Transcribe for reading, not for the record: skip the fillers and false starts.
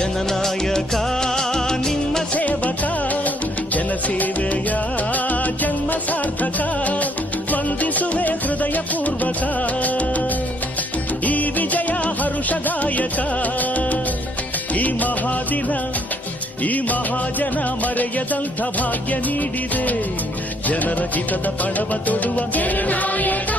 ಜನನಾಯಕ ನಿಮ್ಮ ಸೇವಕ, ಜನಸೇವೆಯ ಜನ್ಮ ಸಾರ್ಥಕ, ವಂದಿಸುವೆ ಹೃದಯ ಪೂರ್ವಕ. ಈ ವಿಜಯ ಹರುಷದಾಯಕ, ಈ ಮಹಾದಿನ ಈ ಮಹಾಜನ ಮರೆಯದಂಥ ಭಾಗ್ಯ ನೀಡಿದೆ. ಜನರ ಹಿತದ ಪಣವ ತೊಡುವ ಜನನಾಯಕ